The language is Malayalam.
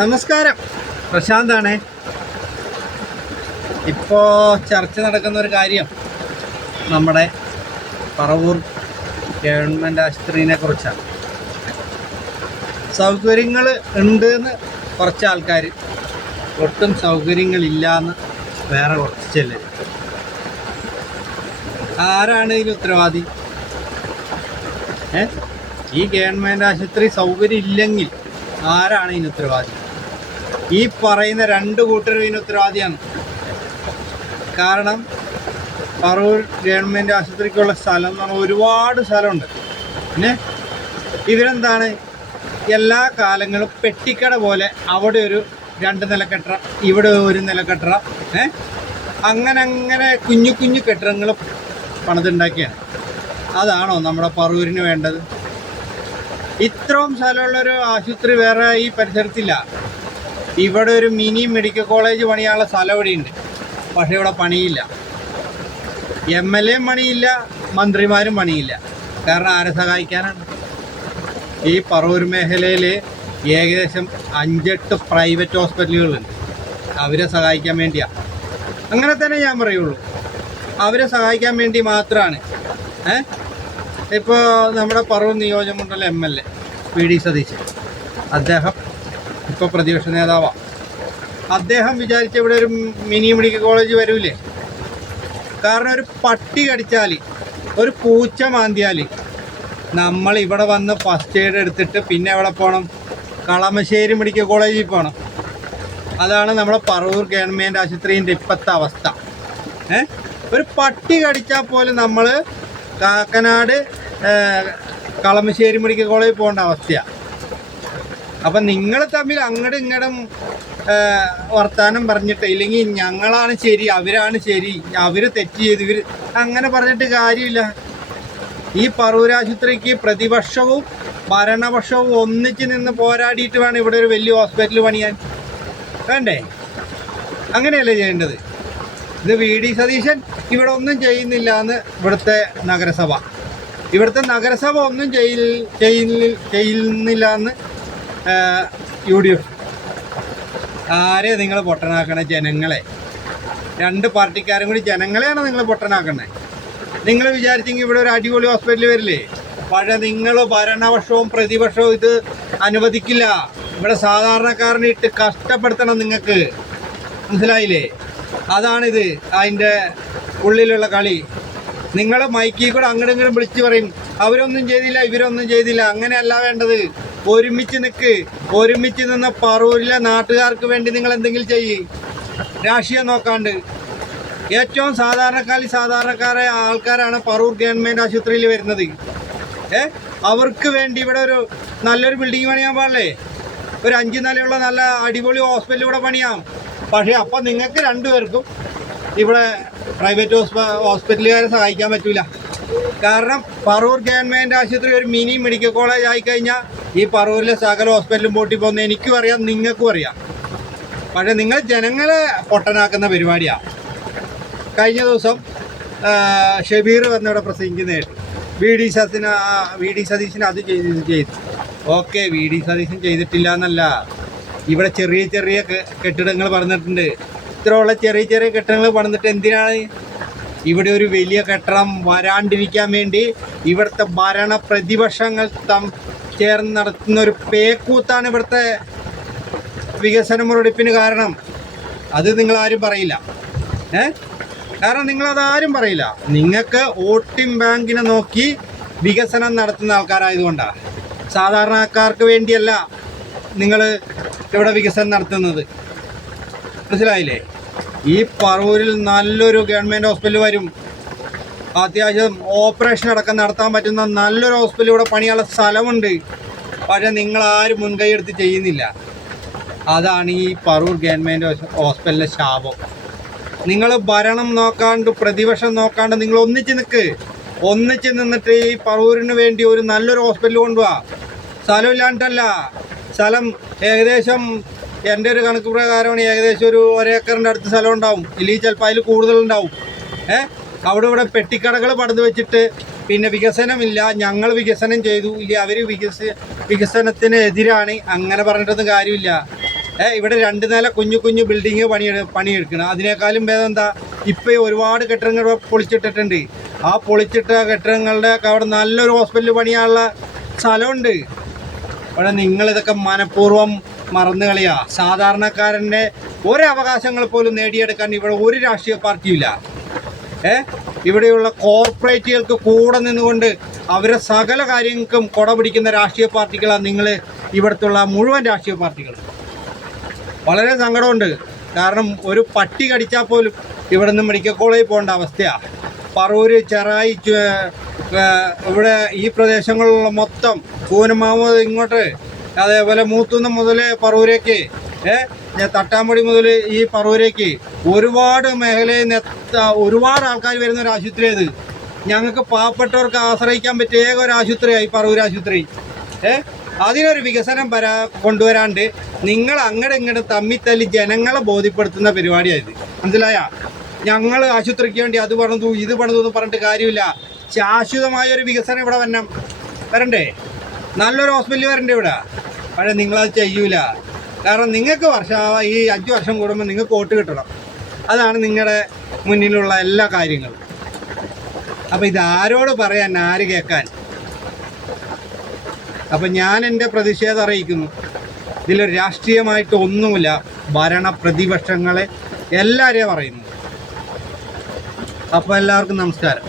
നമസ്കാരം, പ്രശാന്താണ്. ഇപ്പോൾ ചർച്ച നടക്കുന്ന ഒരു കാര്യം നമ്മുടെ പറവൂർ ഗവൺമെൻറ് ആശുപത്രിനെ കുറിച്ചാണ്. സൗകര്യങ്ങൾ ഉണ്ട് എന്ന് കുറച്ച് ആൾക്കാർ, ഒട്ടും സൗകര്യങ്ങളില്ല എന്ന് വേറെ കുറച്ച് ചിലർ. ആരാണ് ഇതിന് ഉത്തരവാദി? ഈ ഗവൺമെൻറ് ആശുപത്രി സൗകര്യം ഇല്ലെങ്കിൽ ആരാണ് ഇതിന് ഉത്തരവാദി? ഈ പറയുന്ന രണ്ട് കൂട്ടരും ഇതിന് ഉത്തരവാദിയാണ്. കാരണം പറവൂർ ഗവൺമെൻറ് ആശുപത്രിക്കുള്ള സ്ഥലം എന്ന് പറഞ്ഞാൽ ഒരുപാട് സ്ഥലമുണ്ട്. പിന്നെ ഇവരെന്താണ് എല്ലാ കാലങ്ങളും പെട്ടിക്കട പോലെ അവിടെ ഒരു 2 നില കെട്ടിടം, ഇവിടെ ഒരു നില കെട്ടിടം, അങ്ങനെ കുഞ്ഞു കുഞ്ഞു കെട്ടിടങ്ങൾ പണിതുണ്ടാക്കിയാണ്. അതാണോ നമ്മുടെ പറവൂരിന് വേണ്ടത്? ഇത്രയും സ്ഥലമുള്ളൊരു ആശുപത്രി വേറെ ഈ പരിസരത്തില്ല. ഇവിടെ ഒരു മിനി മെഡിക്കൽ കോളേജ് പണിയാനുള്ള സ്ഥലം ഇവിടെയുണ്ട്, പക്ഷേ ഇവിടെ പണിയില്ല. MLA പണിയില്ല, മന്ത്രിമാരും പണിയില്ല. കാരണം ആരെ സഹായിക്കാനാണ്? ഈ പറവൂർ മേഖലയിൽ ഏകദേശം 5-8 പ്രൈവറ്റ് ഹോസ്പിറ്റലുകളുണ്ട്. അവരെ സഹായിക്കാൻ വേണ്ടിയാണ്. അങ്ങനെ തന്നെ ഞാൻ പറയുള്ളൂ, അവരെ സഹായിക്കാൻ വേണ്ടി മാത്രമാണ്. ഇപ്പോൾ നമ്മുടെ പറവൂർ നിയോജകമണ്ഡലം MLA PD സതീശൻ, അദ്ദേഹം ഇപ്പോൾ പ്രതിപക്ഷ നേതാവാണ്. അദ്ദേഹം വിചാരിച്ച ഇവിടെ ഒരു മിനി മെഡിക്കൽ കോളേജ് വരൂലേ? കാരണം ഒരു പട്ടി കടിച്ചാൽ, ഒരു പൂച്ച മാന്തിയാൽ നമ്മൾ ഇവിടെ വന്ന് ഫസ്റ്റ് എയ്ഡ് എടുത്തിട്ട് പിന്നെ എവിടെ പോകണം? കളമശ്ശേരി മെഡിക്കൽ കോളേജിൽ പോകണം. അതാണ് നമ്മുടെ പറവൂർ ഗവൺമെൻറ് ആശുപത്രീൻ്റെ ഇപ്പോഴത്തെ അവസ്ഥ. ഒരു പട്ടി കടിച്ചാൽ പോലും നമ്മൾ കാക്കനാട് കളമശ്ശേരി മെഡിക്കൽ കോളേജിൽ പോകേണ്ട അവസ്ഥയാണ്. അപ്പം നിങ്ങൾ തമ്മിൽ അങ്ങോട്ടും ഇങ്ങോട്ടും വർത്തമാനം പറഞ്ഞിട്ട്, ഇല്ലെങ്കിൽ ഞങ്ങളാണ് ശരി അവരാണ് ശരി, അവർ തെറ്റ് ചെയ്ത് ഇവർ, അങ്ങനെ പറഞ്ഞിട്ട് കാര്യമില്ല. ഈ പറവൂർ ആശുപത്രിക്ക് പ്രതിപക്ഷവും ഭരണപക്ഷവും ഒന്നിച്ച് നിന്ന് പോരാടിയിട്ട് വേണം ഇവിടെ ഒരു വലിയ ഹോസ്പിറ്റൽ പണിയാൻ. വേണ്ടേ? അങ്ങനെയല്ലേ ചെയ്യേണ്ടത്? ഇത് VD സതീശൻ ഇവിടെ ഒന്നും ചെയ്യുന്നില്ല എന്ന് ഇവിടുത്തെ നഗരസഭ ഒന്നും ചെയ്യുന്നില്ല എന്ന് UDF. ആരെ നിങ്ങൾ പൊട്ടനാക്കണേ? ജനങ്ങളെ. 2 പാർട്ടിക്കാരും കൂടി ജനങ്ങളെയാണ് നിങ്ങൾ പൊട്ടനാക്കണേ. നിങ്ങൾ വിചാരിച്ചെങ്കിൽ ഇവിടെ ഒരു അടിപൊളി ഹോസ്പിറ്റൽ വരില്ലേ? പക്ഷേ നിങ്ങൾ ഭരണപക്ഷവും പ്രതിപക്ഷവും ഇത് അനുവദിക്കില്ല. ഇവിടെ സാധാരണക്കാരനെ ഇട്ട് കഷ്ടപ്പെടുത്തണം നിങ്ങൾക്ക്. മനസ്സിലായില്ലേ? അതാണിത്, അതിൻ്റെ ഉള്ളിലുള്ള കളി. നിങ്ങൾ മൈക്കിൽ കൂടെ അങ്ങോട്ടും ഇങ്ങോട്ടും വിളിച്ച് പറയും, അവരൊന്നും ചെയ്തില്ല ഇവരൊന്നും ചെയ്തില്ല. അങ്ങനെയല്ല വേണ്ടത്. ഒരുമിച്ച് നിൽക്ക്. ഒരുമിച്ച് നിന്ന് പറവൂരിലെ നാട്ടുകാർക്ക് വേണ്ടി നിങ്ങൾ എന്തെങ്കിലും ചെയ്യ്. രാഷ്ട്രീയം നോക്കാണ്ട്. ഏറ്റവും സാധാരണക്കാരായ ആൾക്കാരാണ് പറവൂർ ഗവൺമെൻറ് ആശുപത്രിയിൽ വരുന്നത്. അവർക്ക് വേണ്ടി ഇവിടെ ഒരു നല്ലൊരു ബിൽഡിംഗ് പണിയാൻ പാടില്ലേ? ഒരു 5 നിലയുള്ള നല്ല അടിപൊളി ഹോസ്പിറ്റൽ ഇവിടെ പണിയാം. പക്ഷേ അപ്പം നിങ്ങൾക്ക് 2 പേർക്കും ഇവിടെ പ്രൈവറ്റ് ഹോസ്പിറ്റലുകാരെ സഹായിക്കാൻ പറ്റില്ല. കാരണം പറവൂർ ഗവൺമെൻറ് ആശുപത്രി ഒരു മിനി മെഡിക്കൽ കോളേജ് ആയിക്കഴിഞ്ഞാൽ ഈ പറവൂരിലെ സകല ഹോസ്പിറ്റലും പൂട്ടി പോകുന്ന എനിക്കും അറിയാം, നിങ്ങൾക്കും അറിയാം. പക്ഷേ നിങ്ങൾ ജനങ്ങളെ പൊട്ടനാക്കുന്ന പരിപാടിയാണ്. കഴിഞ്ഞ ദിവസം ഷബീർ വന്നിവിടെ പ്രസംഗിക്കുന്ന കേട്ടു. VD സതീശൻ അത് ചെയ്തു. ഓക്കെ, VD സതീശൻ ചെയ്തിട്ടില്ല എന്നല്ല. ഇവിടെ ചെറിയ ചെറിയ കെട്ടിടങ്ങൾ പണിതിട്ടുണ്ട്. ഇത്രയുള്ള ചെറിയ ചെറിയ കെട്ടിടങ്ങൾ പണിതിട്ട് എന്തിനാണ്? ഇവിടെ ഒരു വലിയ കെട്ടിടം വരാണ്ടിരിക്കാൻ വേണ്ടി ഇവിടുത്തെ ഭരണ പ്രതിപക്ഷങ്ങൾ ചേർന്ന് നടത്തുന്ന ഒരു പേക്കൂത്താണ് ഇവിടുത്തെ വികസന മുരടിപ്പിന് കാരണം. അത് നിങ്ങളാരും പറയില്ല. കാരണം നിങ്ങളതാരും പറയില്ല. നിങ്ങൾക്ക് വോട്ടിംഗ് ബാങ്കിനെ നോക്കി വികസനം നടത്തുന്ന ആൾക്കാരായതുകൊണ്ടാണ്. സാധാരണക്കാർക്ക് വേണ്ടിയല്ല നിങ്ങൾ ഇവിടെ വികസനം നടത്തുന്നത്. മനസ്സിലായില്ലേ? ഈ പറവൂരിൽ നല്ലൊരു ഗവൺമെൻറ് ഹോസ്പിറ്റൽ വരും. അത്യാവശ്യം ഓപ്പറേഷൻ അടക്കം നടത്താൻ പറ്റുന്ന നല്ലൊരു ഹോസ്പിറ്റൽ ഇവിടെ പണിയുള്ള സ്ഥലമുണ്ട്. പക്ഷേ നിങ്ങളാരും മുൻകൈ എടുത്ത് ചെയ്യുന്നില്ല. അതാണ് ഈ പറവൂർ ഗവൺമെൻറ് ഹോസ്പിറ്റലിലെ ശാപം. നിങ്ങൾ ഭരണം നോക്കാണ്ട് പ്രതിപക്ഷം നോക്കാണ്ട് നിങ്ങൾ ഒന്നിച്ച് നിന്നിട്ട് ഈ പറവൂരിന് വേണ്ടി ഒരു നല്ലൊരു ഹോസ്പിറ്റൽ കൊണ്ടുപോവാ. സ്ഥലമില്ലാണ്ടല്ല. സ്ഥലം ഏകദേശം എൻ്റെ ഒരു കണക്ക് പ്രകാരമാണ് ഏകദേശം ഒരു 1 ഏക്കറിൻ്റെ അടുത്ത് സ്ഥലം ഉണ്ടാവും. ഇല്ലെങ്കിൽ ചിലപ്പോൾ അതിൽ കൂടുതലുണ്ടാവും. അവിടെ പെട്ടിക്കടകൾ പണിത് വെച്ചിട്ട് പിന്നെ വികസനമില്ല, ഞങ്ങൾ വികസനം ചെയ്തു, ഇല്ല അവർ വികസനത്തിന് എതിരാണ്, അങ്ങനെ പറഞ്ഞിട്ടൊന്നും കാര്യമില്ല. ഇവിടെ 2 നില കുഞ്ഞു കുഞ്ഞു ബിൽഡിങ് പണിയെടുക്കണം. അതിനേക്കാളും ഭേദം എന്താ, ഇപ്പം ഒരുപാട് കെട്ടിടങ്ങൾ പൊളിച്ചിട്ടിട്ടുണ്ട്. ആ പൊളിച്ചിട്ട കെട്ടിടങ്ങളുടെ അവിടെ നല്ലൊരു ഹോസ്പിറ്റൽ പണിയാനുള്ള സ്ഥലമുണ്ട്. അവിടെ നിങ്ങളിതൊക്കെ മനഃപൂർവ്വം മറന്നു കളിയാ. സാധാരണക്കാരൻ്റെ ഒരവകാശങ്ങൾ പോലും നേടിയെടുക്കാൻ ഇവിടെ ഒരു രാഷ്ട്രീയ പാർട്ടിയില്ല. ഇവിടെയുള്ള കോർപ്പറേറ്റുകൾക്ക് കൂടെ നിന്നുകൊണ്ട് അവരെ സകല കാര്യങ്ങൾക്കും കൊട പിടിക്കുന്ന രാഷ്ട്രീയ പാർട്ടികളാണ് നിങ്ങൾ, ഇവിടുത്തുള്ള മുഴുവൻ രാഷ്ട്രീയ പാർട്ടികൾ. വളരെ സങ്കടമുണ്ട്. കാരണം ഒരു പട്ടി കടിച്ചാൽ പോലും ഇവിടെ നിന്ന് മെഡിക്കൽ കോളേജിൽ പോകേണ്ട അവസ്ഥയാണ്. പറവൂര്, ചെറായി, ഇവിടെ ഈ പ്രദേശങ്ങളിലുള്ള മൊത്തം കൂനമാവ് ഇങ്ങോട്ട്, അതേപോലെ മൂത്തുന്ന മുതൽ പറവൂരേക്ക്, തട്ടാമ്പടി മുതൽ ഈ പറവൂരേക്ക് ഒരുപാട് മേഖലയിൽ ഒരുപാട് ആൾക്കാർ വരുന്ന ഒരു ആശുപത്രി അത്. ഞങ്ങൾക്ക് പാവപ്പെട്ടവർക്ക് ആശ്രയിക്കാൻ പറ്റിയ ഏക ഒരു ആശുപത്രിയായി പറവൂർ ആശുപത്രി. അതിനൊരു വികസനം കൊണ്ടുവരാണ്ട് നിങ്ങൾ അങ്ങോട്ട് ഇങ്ങോട്ട് തമ്മിത്തല്ലി ജനങ്ങളെ ബോധ്യപ്പെടുത്തുന്ന പരിപാടിയായത്. മനസ്സിലായ? ഞങ്ങൾ ആശുപത്രിക്ക് വേണ്ടി അത് പണിതു ഇത് പണിതു എന്ന് പറഞ്ഞിട്ട് കാര്യമില്ല. ശാശ്വതമായൊരു വികസനം ഇവിടെ വരണ്ടേ, നല്ലൊരു ഹോസ്പിറ്റൽ വരണ്ടേ ഇവിടെ. പക്ഷേ നിങ്ങളത് ചെയ്യൂല. കാരണം നിങ്ങൾക്ക് ഈ 5 വർഷം കൂടുമ്പോൾ നിങ്ങൾക്ക് വോട്ട് കിട്ടണം. അതാണ് നിങ്ങളുടെ മുന്നിലുള്ള എല്ലാ കാര്യങ്ങളും. അപ്പോൾ ഇതാരോട് പറയാൻ, ആര് കേൾക്കാൻ? അപ്പം ഞാൻ എൻ്റെ പ്രതിഷേധം അറിയിക്കുന്നു. ഇതിലൊരു രാഷ്ട്രീയമായിട്ട് ഒന്നുമില്ല. ഭരണ പ്രതിപക്ഷങ്ങളെ എല്ലാവരെയും പറയുന്നു. അപ്പോൾ എല്ലാവർക്കും നമസ്കാരം.